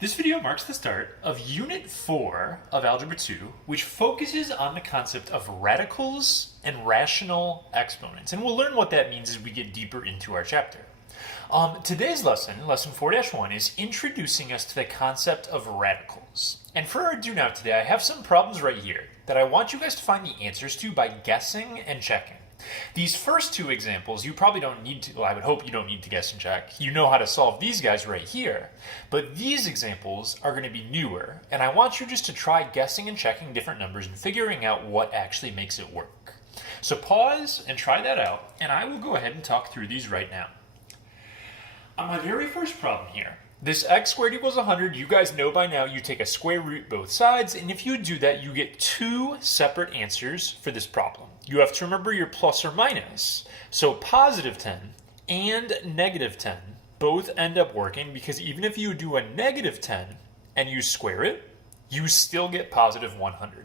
This video marks the start of Unit 4 of Algebra 2, which focuses on the concept of radicals and rational exponents. And we'll learn what that means as we get deeper into our chapter. Today's lesson, lesson 4-1, is introducing us to the concept of radicals. And for our do now today, I have some problems right here that I want you guys to find the answers to by guessing and checking. These first two examples, you probably don't need to, well, I would hope you don't need to guess and check. You know how to solve these guys right here. But these examples are going to be newer, and I want you just to try guessing and checking different numbers and figuring out what actually makes it work. So pause and try that out, and I will go ahead and talk through these right now. On my very first problem here, this x squared equals 100, you guys know by now you take a square root both sides, and if you do that, you get two separate answers for this problem. You have to remember your plus or minus. So positive 10 and negative 10 both end up working because even if you do a negative 10 and you square it, you still get positive 100.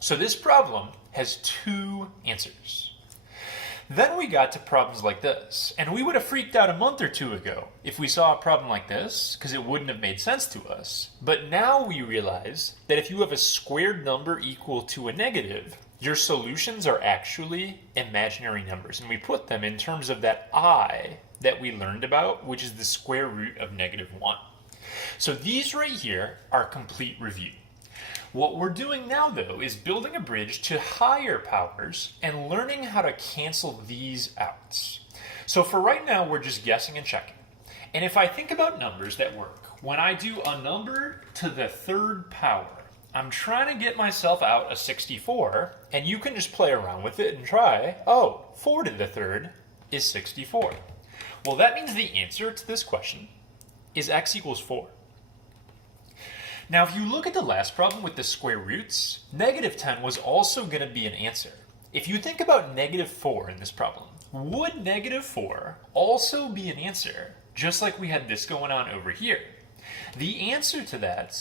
So this problem has two answers. Then we got to problems like this, and we would have freaked out a month or two ago if we saw a problem like this, because it wouldn't have made sense to us. But now we realize that if you have a squared number equal to a negative, your solutions are actually imaginary numbers, and we put them in terms of that I that we learned about, which is the square root of negative 1. So these right here are complete review. What we're doing now, though, is building a bridge to higher powers and learning how to cancel these out. So for right now, we're just guessing and checking. And if I think about numbers that work, when I do a number to the third power, I'm trying to get myself out a 64, and you can just play around with it and try, 4 to the third is 64. Well, that means the answer to this question is x equals 4. Now, if you look at the last problem with the square roots, negative 10 was also going to be an answer. If you think about negative 4 in this problem, would negative 4 also be an answer, just like we had this going on over here? The answer to that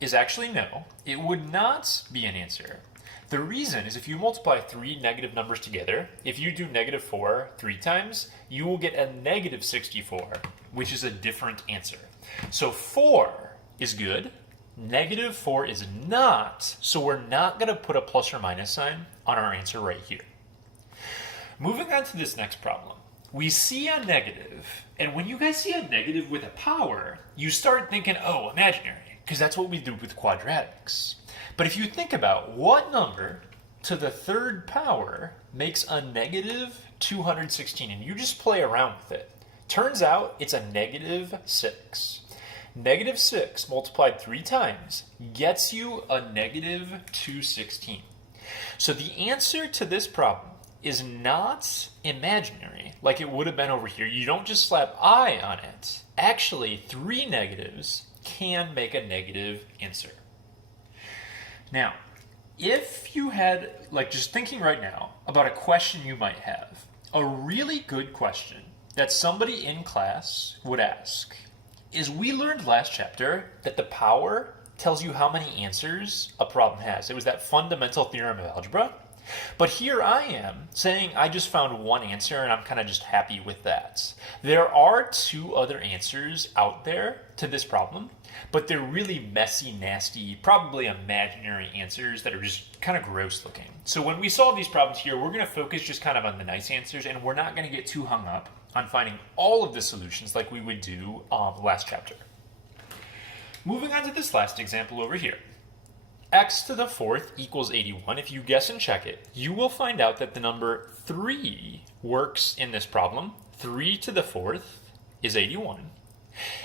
is actually no, it would not be an answer. The reason is if you multiply three negative numbers together, if you do negative 4 3 times, you will get a negative 64, which is a different answer. So 4 is good. Negative 4 is not, so we're not going to put a plus or minus sign on our answer right here. Moving on to this next problem. We see a negative, and when you guys see a negative with a power, you start thinking, imaginary, because that's what we do with quadratics. But if you think about what number to the third power makes a negative 216, and you just play around with it, turns out it's a negative 6. Negative 6 multiplied 3 times gets you a negative 216. So the answer to this problem is not imaginary like it would have been over here. You don't just slap I on it. Actually, 3 negatives can make a negative answer. Now, if you had, just thinking right now about a question you might have, a really good question that somebody in class would ask is we learned last chapter that the power tells you how many answers a problem has. It was that fundamental theorem of algebra. But here I am saying I just found one answer and I'm kind of just happy with that. There are two other answers out there to this problem, but they're really messy, nasty, probably imaginary answers that are just kind of gross looking. So when we solve these problems here, we're going to focus just kind of on the nice answers, and we're not going to get too hung up on finding all of the solutions like we would do last chapter. Moving on to this last example over here. X to the fourth equals 81. If you guess and check it, you will find out that the number 3 works in this problem. 3 to the fourth is 81.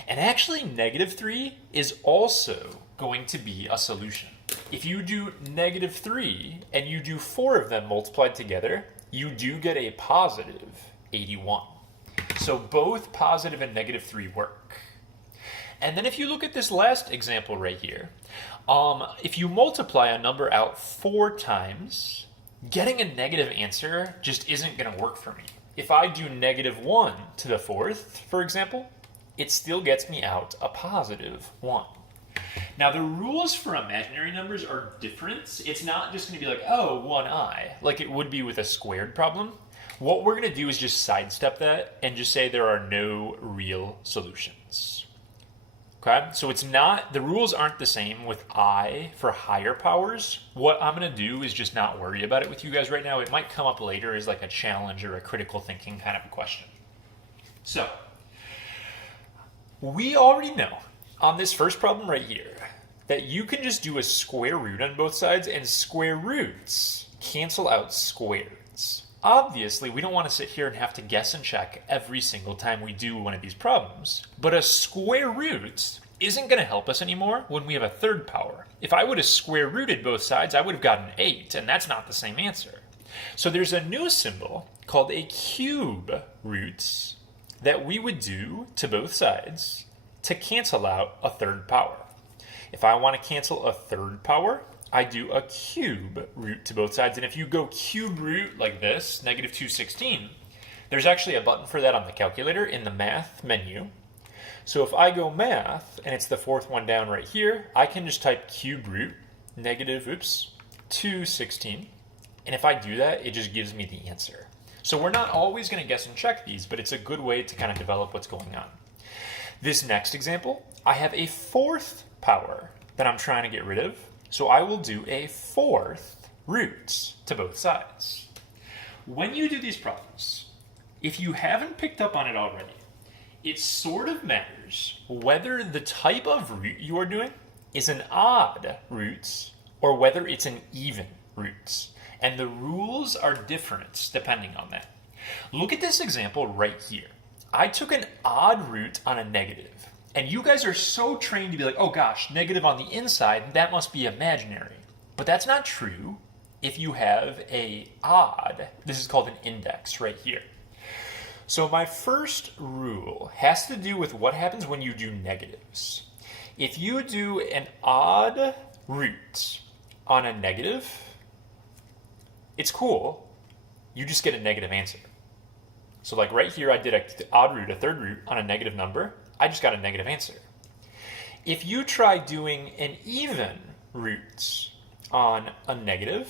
And actually, negative 3 is also going to be a solution. If you do negative 3 and you do 4 of them multiplied together, you do get a positive 81. So both positive and negative 3 work. And then if you look at this last example right here, if you multiply a number out 4 times, getting a negative answer just isn't going to work for me. If I do negative 1 to the fourth, for example, it still gets me out a positive 1. Now the rules for imaginary numbers are different. It's not just going to be like, 1i, like it would be with a squared problem. What we're going to do is just sidestep that and just say there are no real solutions. Okay, so it's not, the rules aren't the same with I for higher powers. What I'm going to do is just not worry about it with you guys right now. It might come up later as like a challenge or a critical thinking kind of a question. So, we already know on this first problem right here that you can just do a square root on both sides, and square roots cancel out squares. Obviously, we don't want to sit here and have to guess and check every single time we do one of these problems, but a square root isn't going to help us anymore when we have a third power. If I would have square rooted both sides, I would have gotten 8, and that's not the same answer. So there's a new symbol called a cube root that we would do to both sides to cancel out a third power. If I want to cancel a third power, I do a cube root to both sides. And if you go cube root like this, negative 216, there's actually a button for that on the calculator in the math menu. So if I go math, and it's the fourth one down right here, I can just type cube root negative, 216. And if I do that, it just gives me the answer. So we're not always going to guess and check these, but it's a good way to kind of develop what's going on. This next example, I have a fourth power that I'm trying to get rid of. So I will do a fourth root to both sides. When you do these problems, if you haven't picked up on it already, it sort of matters whether the type of root you are doing is an odd root or whether it's an even root. And the rules are different depending on that. Look at this example right here. I took an odd root on a negative. And you guys are so trained to be like, oh gosh, negative on the inside, that must be imaginary. But that's not true if you have a odd, this is called an index right here. So my first rule has to do with what happens when you do negatives. If you do an odd root on a negative, it's cool, you just get a negative answer. So like right here, I did an odd root, a third root on a negative number. I just got a negative answer. If you try doing an even root on a negative,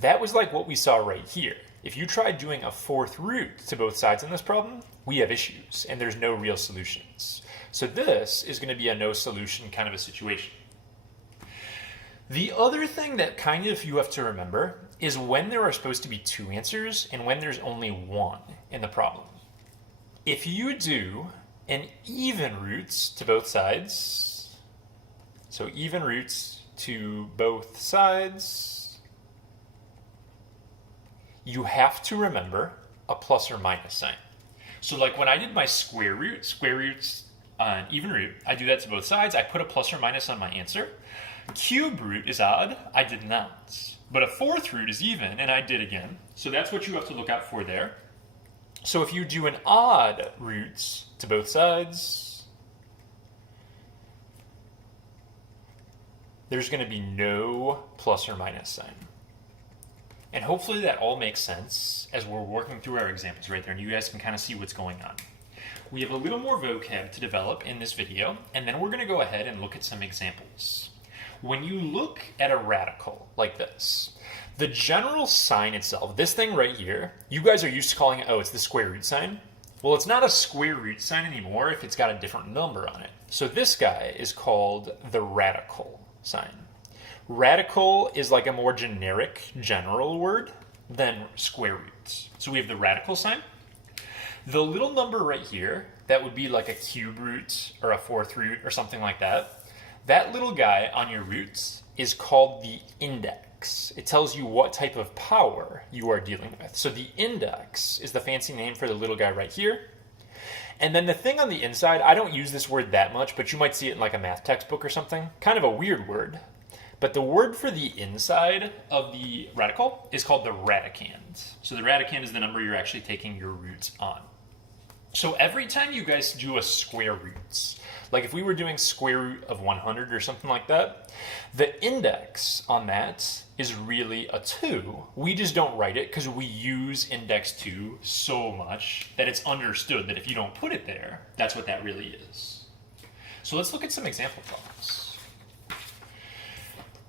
that was like what we saw right here. If you try doing a fourth root to both sides in this problem, we have issues and there's no real solutions. So this is going to be a no solution kind of a situation. The other thing that kind of you have to remember is when there are supposed to be two answers and when there's only one in the problem. If you do an even roots to both sides, so even roots to both sides, you have to remember a plus or minus sign. So like when I did my square roots on even root, I do that to both sides. I put a plus or minus on my answer. Cube root is odd, I did not. But a fourth root is even, and I did again. So that's what you have to look out for there. So if you do an odd root to both sides, there's going to be no plus or minus sign. And hopefully that all makes sense as we're working through our examples right there, and you guys can kind of see what's going on. We have a little more vocab to develop in this video, and then we're going to go ahead and look at some examples. When you look at a radical like this, the general sign itself, this thing right here, you guys are used to calling it, oh, it's the square root sign. Well, it's not a square root sign anymore if it's got a different number on it. So this guy is called the radical sign. Radical is like a more generic, general word than square roots. So we have the radical sign. The little number right here, that would be like a cube root or a fourth root or something like that. That little guy on your roots is called the index. It tells you what type of power you are dealing with. So the index is the fancy name for the little guy right here. And then the thing on the inside, I don't use this word that much, but you might see it in like a math textbook or something. Kind of a weird word. But the word for the inside of the radical is called the radicand. So the radicand is the number you're actually taking your roots on. So every time you guys do a square roots, like if we were doing square root of 100 or something like that, the index on that is really a 2. We just don't write it because we use index 2 so much that it's understood that if you don't put it there, that's what that really is. So let's look at some example problems.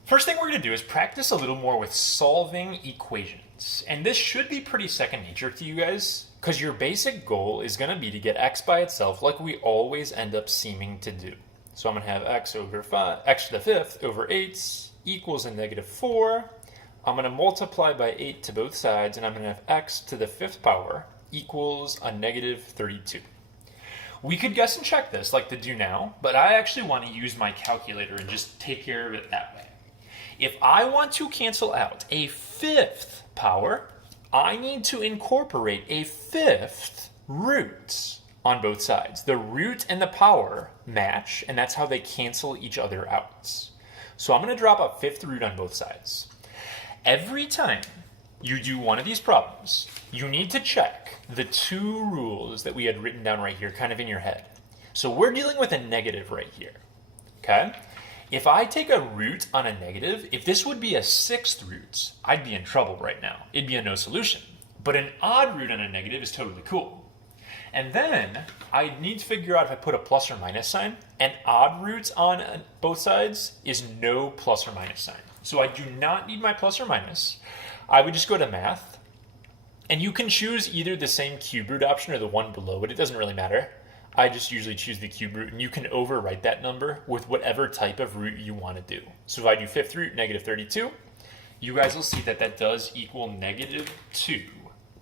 First thing we're going to do is practice a little more with solving equations. And this should be pretty second nature to you guys. because your basic goal is going to be to get x by itself like we always end up seeming to do. So I'm going to have x to the 5th over 8 equals a negative 4. I'm going to multiply by 8 to both sides, and I'm going to have x to the 5th power equals a negative 32. We could guess and check this like to do now, but I actually want to use my calculator and just take care of it that way. If I want to cancel out a 5th power, I need to incorporate a 5th root on both sides. The root and the power match, and that's how they cancel each other out. So I'm going to drop a 5th root on both sides. Every time you do one of these problems, you need to check the 2 rules that we had written down right here, kind of in your head. So we're dealing with a negative right here, okay? If I take a root on a negative, if this would be a 6th root, I'd be in trouble right now. It'd be a no solution. But an odd root on a negative is totally cool. And then I need to figure out if I put a plus or minus sign. An odd root on both sides is no plus or minus sign. So I do not need my plus or minus. I would just go to math. And you can choose either the same cube root option or the one below it. It doesn't really matter. I just usually choose the cube root, and you can overwrite that number with whatever type of root you want to do. So if I do 5th root, negative 32, you guys will see that that does equal negative 2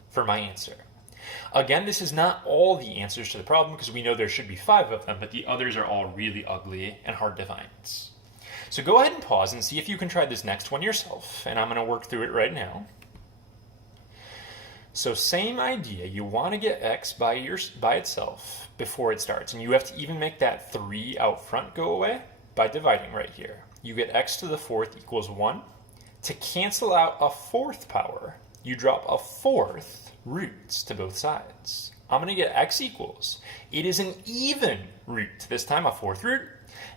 for my answer. Again, this is not all the answers to the problem because we know there should be 5 of them, but the others are all really ugly and hard to find. So go ahead and pause and see if you can try this next one yourself, and I'm going to work through it right now. So same idea, you want to get x by itself before it starts, and you have to even make that 3 out front go away by dividing right here. You get x to the 4th equals 1. To cancel out a 4th power, you drop a 4th root to both sides. I'm going to get x equals. It is an even root, this time a 4th root.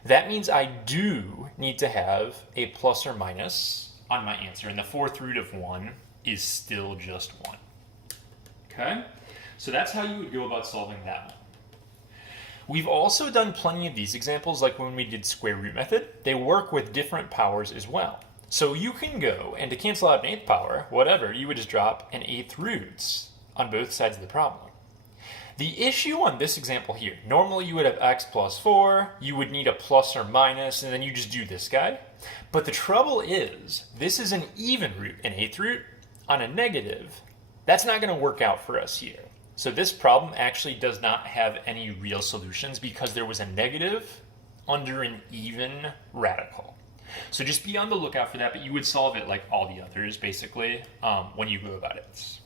That means I do need to have a plus or minus on my answer, and the 4th root of 1 is still just 1. Okay, so that's how you would go about solving that one. We've also done plenty of these examples, like when we did square root method. They work with different powers as well. So you can go, and to cancel out an 8th power, whatever, you would just drop an 8th root on both sides of the problem. The issue on this example here, normally you would have x plus 4, you would need a plus or minus, and then you just do this guy. But the trouble is, this is an even root, an 8th root on a negative. That's not going to work out for us here. So this problem actually does not have any real solutions because there was a negative under an even radical. So just be on the lookout for that, but you would solve it like all the others, basically, when you go about it.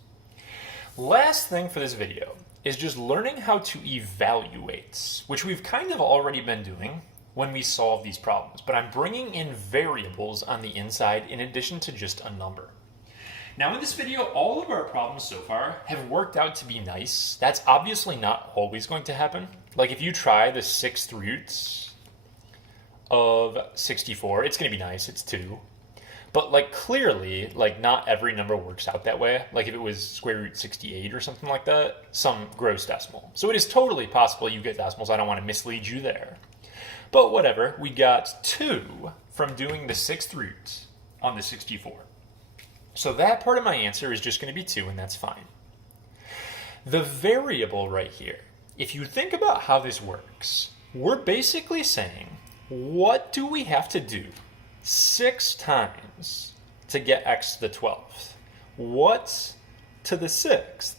Last thing for this video is just learning how to evaluate, which we've kind of already been doing when we solve these problems, but I'm bringing in variables on the inside in addition to just a number. Now in this video, all of our problems so far have worked out to be nice. That's obviously not always going to happen. Like if you try the 6th root of 64, it's going to be nice, it's 2. But like clearly, like not every number works out that way. Like if it was square root 68 or something like that, some gross decimal. So it is totally possible you get decimals. I don't want to mislead you there. But whatever, we got 2 from doing the 6th root on the 64. So that part of my answer is just going to be 2, and that's fine. The variable right here, if you think about how this works, we're basically saying, what do we have to do 6 times to get x to the 12th? What to the 6th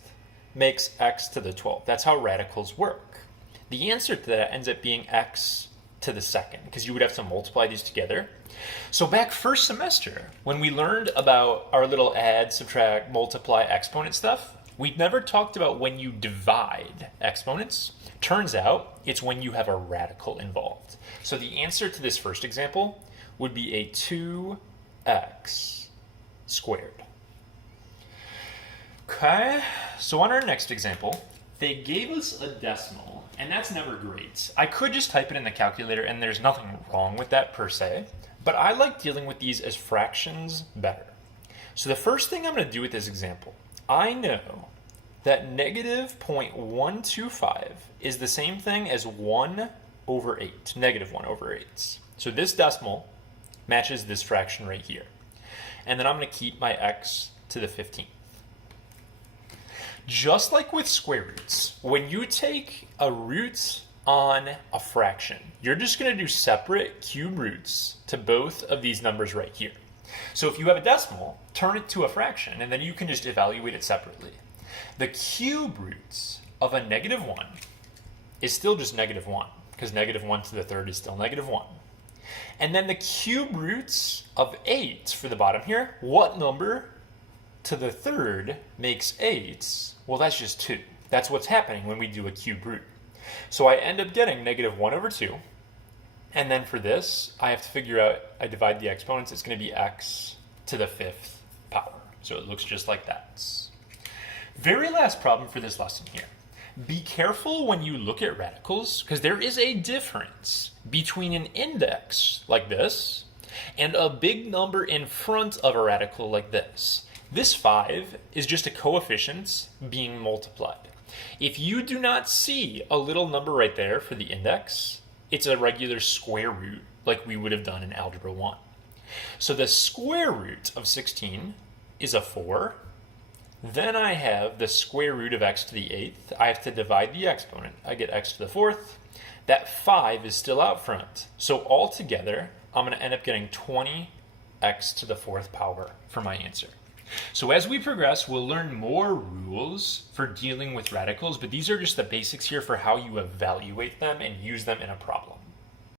makes x to the 12th? That's how radicals work. The answer to that ends up being x to the 2nd, because you would have to multiply these together. So back first semester, when we learned about our little add, subtract, multiply exponent stuff, we never talked about when you divide exponents. Turns out it's when you have a radical involved. So the answer to this first example would be a 2x squared. Okay, so on our next example, they gave us a decimal, and that's never great. I could just type it in the calculator, and there's nothing wrong with that per se, but I like dealing with these as fractions better. So the first thing I'm going to do with this example, I know that negative 0.125 is the same thing as 1 over 8, negative 1 over 8. So this decimal matches this fraction right here. And then I'm going to keep my x to the 15th. Just like with square roots, when you take a root on a fraction, you're just going to do separate cube roots to both of these numbers right here. So if you have a decimal, turn it to a fraction, and then you can just evaluate it separately. The cube roots of a -1 is still just -1, because -1 to the third is still -1. And then the cube roots of 8 for the bottom here, what number to the third makes 8? Well, that's just 2. That's what's happening when we do a cube root. So I end up getting -1/2. And then for this, I have to figure out, I divide the exponents, it's going to be x to the 5th power. So it looks just like that. Very last problem for this lesson here. Be careful when you look at radicals, because there is a difference between an index like this and a big number in front of a radical like this. This 5 is just a coefficient being multiplied. If you do not see a little number right there for the index, it's a regular square root like we would have done in Algebra 1. So the square root of 16 is a 4. Then I have the square root of x to the 8th. I have to divide the exponent. I get x to the 4th. That 5 is still out front. So altogether, I'm going to end up getting 20x to the 4th power for my answer. So as we progress, we'll learn more rules for dealing with radicals, but these are just the basics here for how you evaluate them and use them in a problem.